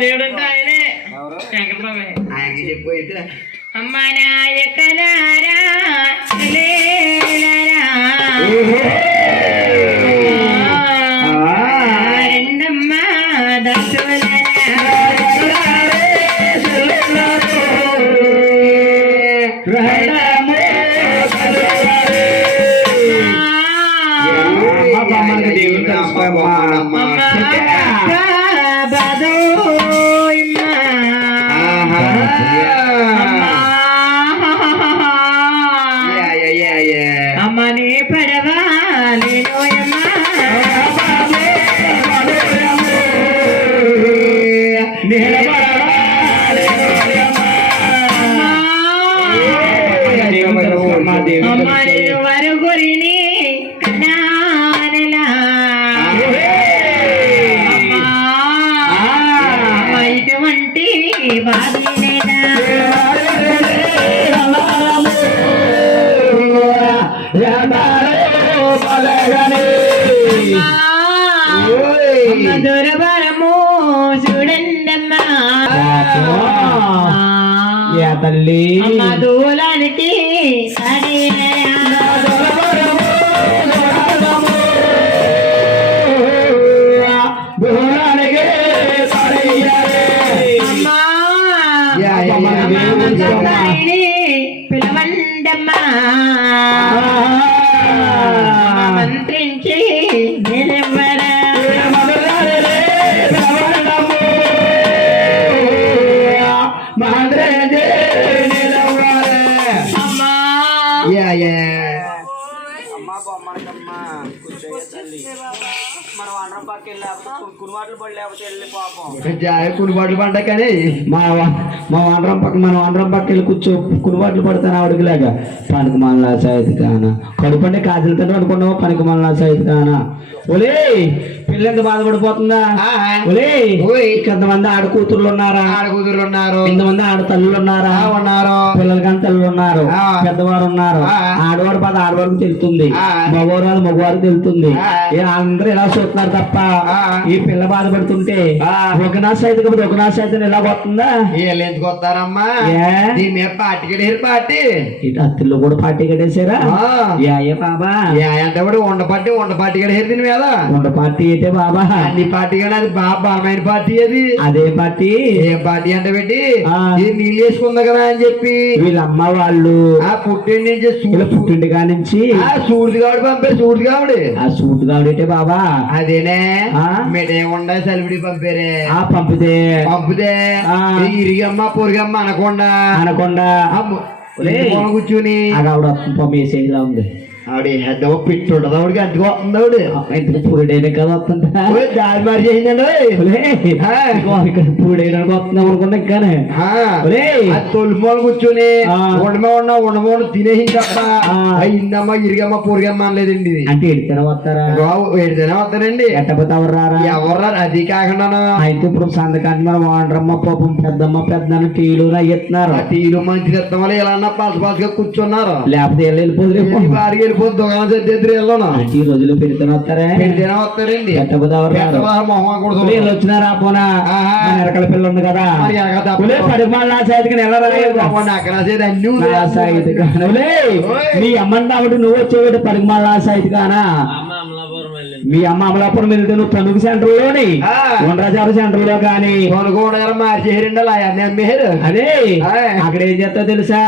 దేవుడు అంటే ఆయనే ఎవరు వెంకటరామయ్య ఆయనకి చెప్పు అయితే అమ్మ నాయకలారా చెలేలరా. రెండమ్మ దశలరా. అమ్మ దొరబరము చూడండమ్మా తల్లి దూలానికి మనం అందరం పక్క వెళ్ళి పడి లేకపోతే వెళ్ళి పాపం. కునిబాట్లు పడ్డాకని మా మా వండరం పక్క మన వండరం పక్క వెళ్ళి కూర్చో. కునిబాట్లు పడతాను ఆవిడకిలాగా పనికి మళ్ళా సైతు కానా? కడుపండి కాజలతో అనుకున్నావు? పనికి మళ్ళా సైతు కానా? ఒలే పిల్ల ఎంత బాధపడిపోతుందా ఒలే ఓయ్. కొంతమంది ఆడ కూతుర్లు ఉన్నారా ఆడకూతురు ఉన్నారు ఇంతమంది ఆడ తల్లులు ఉన్నారా ఉన్నారు. పిల్లలకి తల్లులు ఉన్నారు ఆ. పెద్దవారు ఉన్నారు. ఆడవాడు పద ఆడవాడికి తెలుస్తుంది. మగవారు అది మగవారికి తెలుస్తుంది. అందరూ ఇలా చూస్తున్నారు తప్ప. ఈ పిల్ల బాధపడుతుంటే. ఒక నాశ అయితే కాబట్టి ఒక నాశ అయితే ఇలా పోతుందా ఎందుకు వస్తారమ్మా? దీని మీద పార్టీకి పార్టీ. ఇటు అత్తిల్లో కూడా పార్టీ. ఏ అయ్యే బాబా? ఏ అంటే కూడా ఉండ పార్టీ ఉండ పార్టీ కడేరు దీని మీద? ఉండ పార్టీ అయితే బాబా. అన్ని పార్టీ కానీ అది బాగా బలమైన పార్టీ అది. అదే పార్టీ. ఏ పార్టీ అంటే పెట్టి. ఇది నీళ్ళు వేసుకుంది కదా అని చెప్పి. వీళ్ళ అమ్మ వాళ్ళు. ఆ పుట్టింటి నుంచి వీళ్ళ సూ- పుట్టింటి కానించి ఆ సూడిది కావడి పంపారు సూడిది కావడి ఆ సూట్ కావడేటే బాబా. అదేనే? ఉండ సెలవిడి పంపారే. ఆ పంపితే. పంపితే. ఇరిగమ్మ పొరిగమ్మ అనకుండా. అనకుండా. కూర్చుని అది ఆవిడ పంపేసేలా ఉంది. ఆవిడ హెద్దవ పిట్టు ఉండదు ఆవిడకి అంతకు వస్తుంది ఆవిడ ఇంతకు పూడైన కదా వస్తుందా దారి మారి చేసిందండి ఇక్కడ పూడైనానికి వస్తుందాం అనుకున్నా కానీ ఆ, ఒరేయ్. ఆ తొలుపు మూల కూర్చుని. ఉండమే ఉన్నా ఉండమో తప్ప. అయిందమ్మా ఇరిగమ్మ పొరిగమ్మ అనలేదండి అంటే ఎడితేనే వస్తారా బాబు ఏడితేనే వస్తానండి ఎట్టపోతే ఎవరు రారా ఎవరు అది కాకుండా అయితే ఇప్పుడు సంతకాన్ని మనం వాండ్రమ్మ పాపం పెద్దమ్మ పెద్దన్న టీలు ఎత్తున్నారు ఆ టీలు మంచి తెస్తాం వల్ల ఇలా పాస్ పాస్గా కూర్చున్నారు లేకపోతే వెళ్ళి ఈ రోజులు పెడితేనే వస్తారా? పెడితేనే వస్తారండి. ఒలే, వీళ్ళు వచ్చినారా పోనా ఎరకల పిల్ల ఉంది కదా. మళ్ళీ నా అన్ని నా అమ్మని కాబట్టి నువ్వు వచ్చేవాడు పరిగమాల నా సాయితీ కానా? మీ అమ్మ అమలాపురం వెళ్తే నువ్వు తణుకు సెంటర్లోని. వండరాజాల సెంటర్లో కానీ మార్చేరండి అమ్మేరు అదే. అక్కడ ఏం చేస్తావు తెలుసా.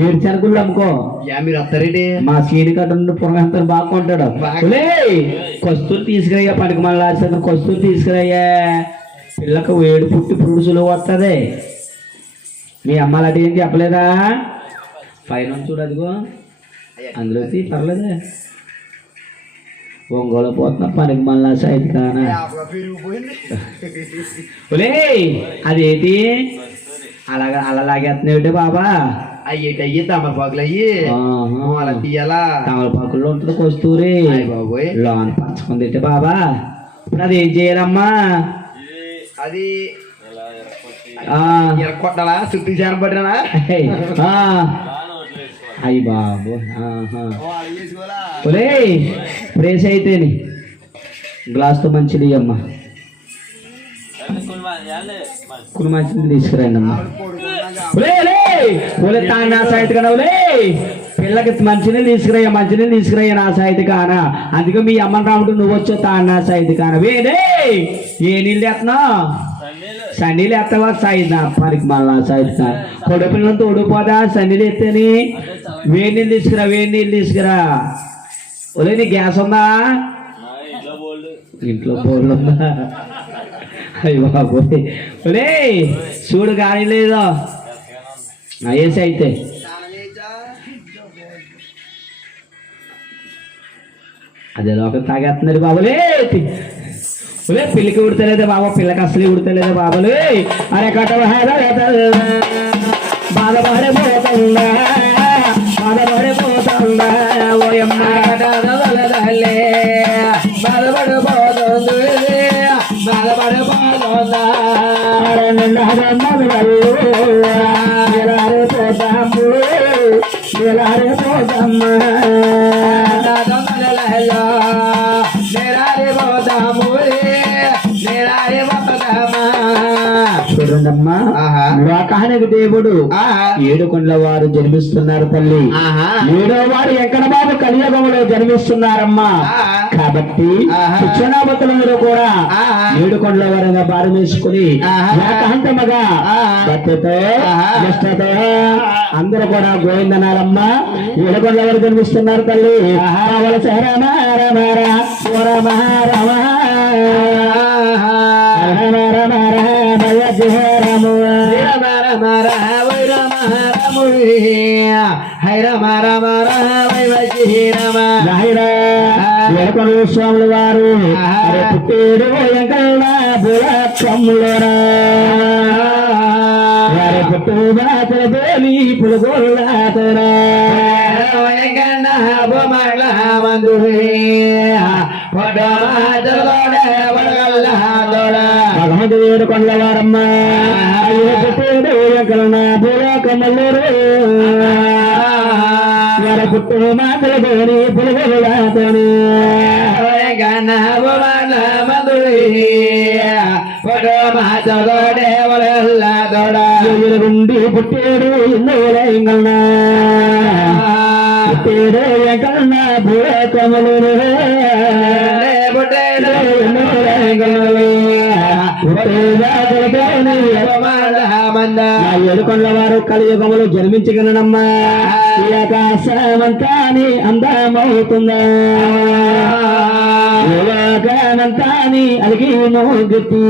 ఏడు చెనకుళ్ళు అమ్ముకో. మీరు వస్తారండి. మా సీని కట్ట పురంతా బాగా కొంటాడు. కస్తూరి తీసుకురయ్యా పనికి మళ్ళా కస్తూరి తీసుకురయ్యా. పిల్లకు వేడి పుట్టి పురుడుసులు వస్తుంది మీ అమ్మ అలాంటి ఏం చెప్పలేదా? పైన చూడు అదిగో. అందులో పర్లేదే. ఒంగోలు పోతున్నా పనికి మళ్ళా సైతు కానా? పెరిగిపోయింది ఒలే అదేంటి? అలాగా అలా లాగేస్తున్నావు బాబా? అయ్యేటి అయ్యి తమలపాకులు అయ్యి. అలా తీయాలా? తమలపాకుల్లో ఉంటుంది కస్తూరి. బాబోయ్. లోన్ పంచుకుంది బాబా? ఇప్పుడు అది ఏం చేయాలమ్మా? అది ఎరకొట్టాలా చుట్టూ ఆ. అయ్యి బాబు ఒరే ప్రేస్ అయితేని గ్లాస్తో మంచిది అమ్మా. కొన్ని మంచిది తీసుకురండి అమ్మా. ఒలే, తా నా సైట్ ఒలే! పిల్లకి మంచిని తీసుకురయ్యా మంచిని తీసుకురయ్యా నా సైట్ కానా. అందుకే మీ అమ్మని రాముడు నువ్వు వచ్చే తా నా సైట్ కానా. వేడే ఏ నీళ్ళు ఎత్తనా సన్నీళ్ళు ఎత్తవా సైడ్ పనికి మళ్ళా సైడ్ కా కొడు పిల్లలతో ఉడిపోదా ఎత్తని వేడి నీళ్ళు తీసుకురా వేడి నీళ్ళు తీసుకురా ఒలే నీ గ్యాస్ ఉందా ఇంట్లో బోర్లు ఉందా అయ్యి బాబోయ్ ఒలే చూడు గాలి లేదో నా ఏసీ అయితే అదే ఒక తాగేస్తున్నారు బాబులే ఒలే పిల్లకి ఉడతలేదే బాబా పిల్లకి అసలు ఉడతలేదే బాబులే అరే కట్ట బాధపడే పోతుందా బాధపడే పోతుందా ఓయమ్మ కట్టలే బాధపడిపోతుంది బాధపడిపోతుందా అరే నిన్న ఎలారే పోతాము ఎలారే పోతామ్మా చూడండమ్మా ఆహా. లోకానికి దేవుడు ఏడు కొండల వారు జన్మిస్తున్నారు తల్లి ఏడో వారు ఎక్కడ బాబు కలియుగంలో జన్మిస్తున్నారమ్మా. కాబట్టి ఆహా. శిక్షణాపతులందరూ కూడా. ఏడు కొండల వారుగా భారం వేసుకుని. ఏకాంతముగా. భక్తితో అందరూ కూడా గోవిందనాలమ్మా ఏడు కొండల వారు జన్మిస్తున్నారు తల్లి రమ రమ రమ రమ రమ రాహిరా, ఏడుకొండల స్వాముల వారు. అరే పుట్టేడు ఎంకల్లా బులక్కమ్ములరా వారి పుట్టు బాతల బోలి పులుగోళ్ళాతరా భగవంతు ఏడుకొండల వారమ్మ అయ్యో పుట్టేడు ఎంకల్లా బులకమ్మల్లరు వారి పుట్టు మాతల బోలి పులుగోళ్ళాతని గుండి పుట్టేడు ఎన్నోలే ఎంగల్నా పుట్టేడు బులకమ్మలు ఎలుకొండ వారు కలియుగములు జన్మించగలనమ్మా. ఈ ఆకాశమంతాని అందమవుతుందా? లోకానంతాని అలిగి మోగతి.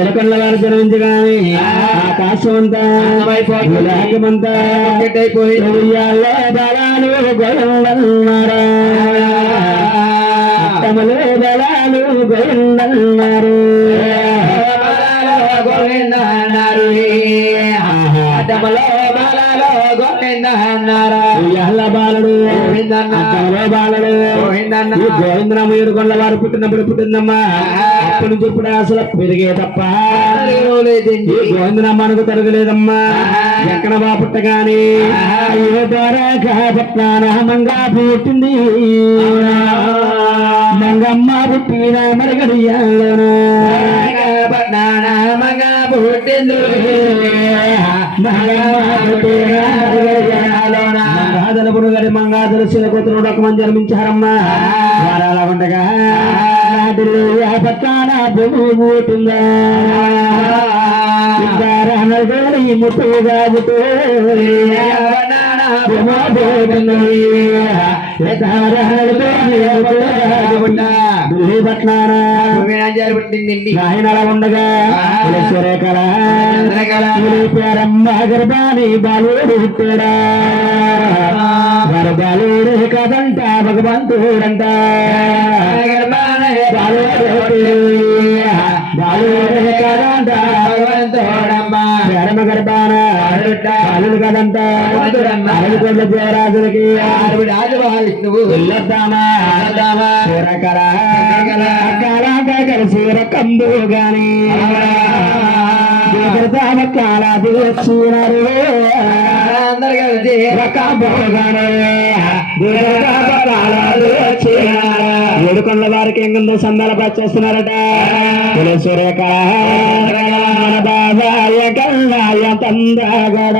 ఎలుకొండ వారు జన్మించగానే ఆకాశం అంతా ఉయ్యాల్లో బలాలు గొడవన్నారా అత్తములు బలాలు గొడవన్నారు గోవిందరామ ఏడుకొండ వారు పుట్టినప్పుడు పుట్టిందమ్మా. అప్పటి నుంచి ఇప్పుడు అసలు పెరిగే తప్ప. ఈ గోవిందరామానికి తరగలేదమ్మా. ఎక్కడ బా పుట్టగాని? అయ్యో ద్వారా కాబట్టాన మంగా పుట్టింది. మంగమ్మ పుట్టిన మరగడియాలనా మంగాదలపుడు గడి ఒక మంది జన్మించారమ్మా. అలా ఉండగా నాటిల్లు ఆ పట్టాన భూమి ఉండగా పేరమ్మ గర్భాని పుట్టాడా? బాలుడు కదంట భగవంతుడంట. బాలుడు బాలుడు బాలుడు కదంట అరవికొండ దేవరాజులకి వెళ్ళొద్దామా సూరకళ కళ కలిసి రకంబు గాని. దేవత బకాలాది వచ్చినారు అందరు కలిసి ఏడుకొండ వారికి ఎంగందో సందాల పచ్చేస్తున్నారట సూర్యక మన బాబాయ కల్లాయ తందగడ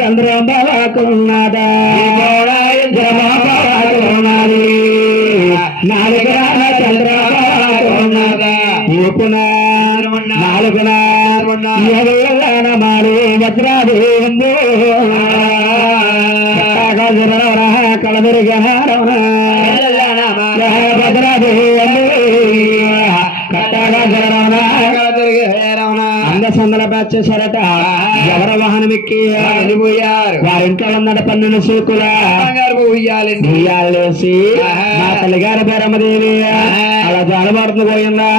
చంద్ర బలకున్నదా ఈ పునా నాలుగున ఎవరన మారి వజ్రాది ఉంది కలదురుగ చేశారట ఎవర వాహనం ఎక్కి? వెళ్ళిపోయారు వారింట్లో ఉన్నట పన్నెండు సూకుల. ఉయ్యాలేసి. మా తల్లిగారి పేరమ్మదేవి. అలా జాలబడుతుంది పోయిందా?